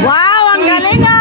Wow, ang galing ah!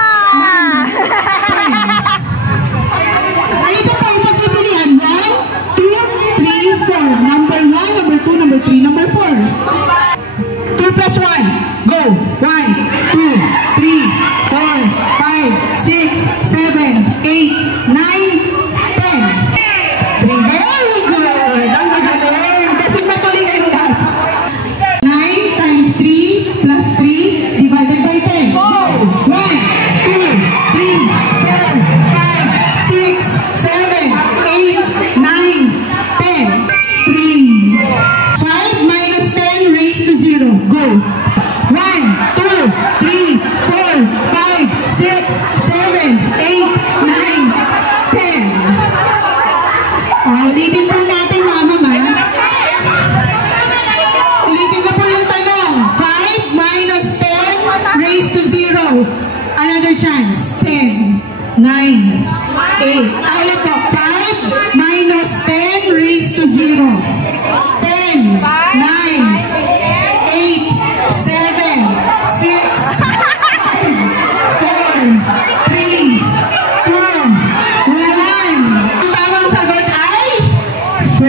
8. Ulit po. 5 minus 10 raised to 0. 10, 9, 8, 7, 6, 5, 4, 3, 2, 1. Ang tamang sagot ay 4.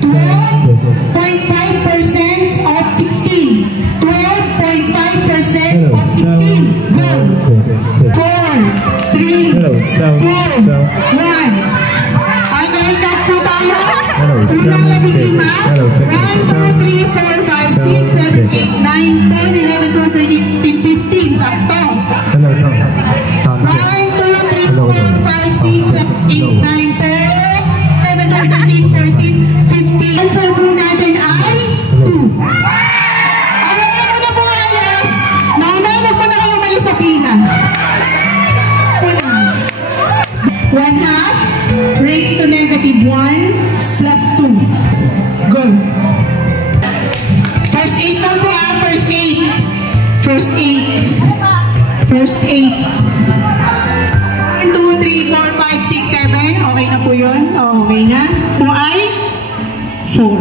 12.5% of 16. 12.5% of 16. Go. 4, 3, 2, 1. Ang ikat po tayo. Unang labing lima. 1, 2, 3, 4, 5, 6, 7, 8, 9, 10, 11, 12, 13, 15. Sakto. 1, 2, 3, 4, 5, 6, 7, 8, 9, 10, 11, 12, 13, 14, 15. Answer po natin ay 2. Sa pila. 1/2 raised to negative 1 plus 2. Go. First 8 lang po first 8. First 8. First 8. 1, 2, 3, 4, 5, 6, 7. Okay na po yun? Okay na. Ito ay 4.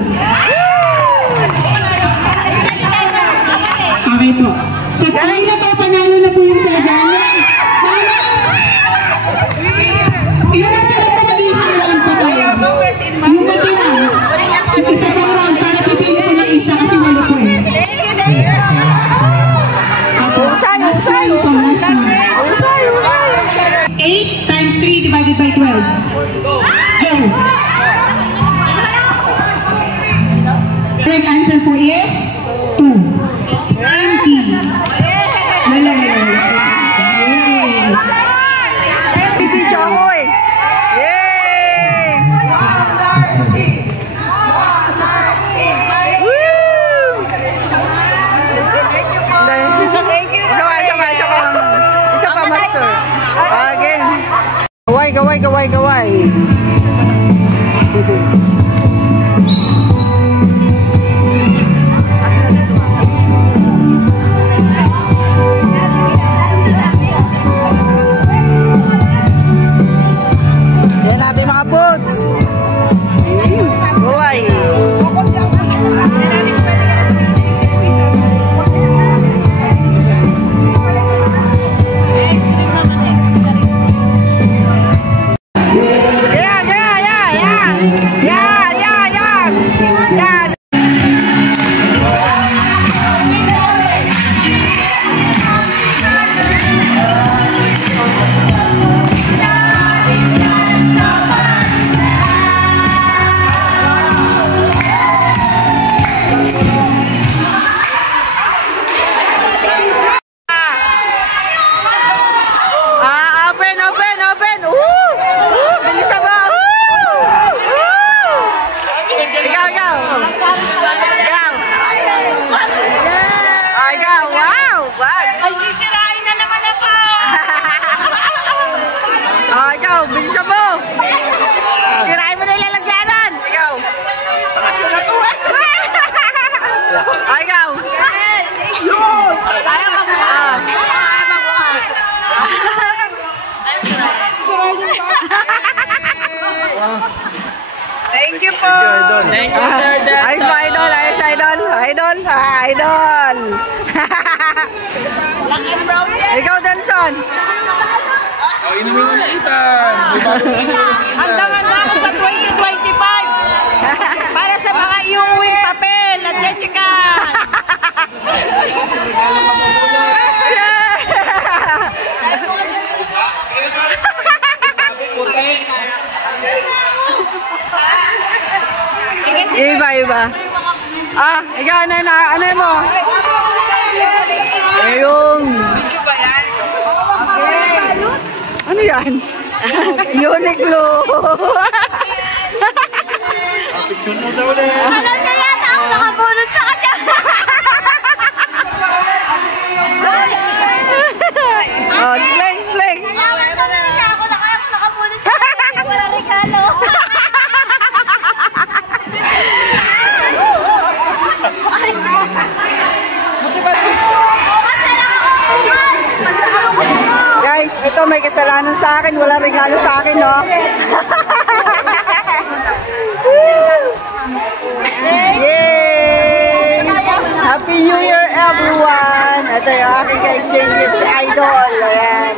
Okay po. So, kaya na po, panalo na po yung 7. Mama! Yung natira po, mag-iisang round pa tayo. Yung natira. Yung isa pang round, para pipili po ng isa kasi wala po eh. Unsay. 8 times 3 divided by 12. Go! Correct answer po is 2. 20. Video ako eh. Yay! Woo! Thank you. Isa pa, master. Again. Gaway. Thank you po. Thank you, sir. Ayos ba, idol? Idol. Black and brown yan. Ikaw, Danson. Inumin mo na Ethan. Handangan na ako sa 2025. Para sa mga iuwing papel na chechikan. Iba. Ikaw, ano mo? Ayun. Ano yan? Uniqlo. Picture na daw na. Alam niya yata ako nakabunod sa kanya. Oh, flex. Ito na niya ako nakabunod sa kanya. Wala regalo. Guys, ito may may kasalanan sa akin. Walang regalo sa akin, no? Yay! Happy New Year, everyone! Ito yung aking ka-exchange gift si Idol. Ayan.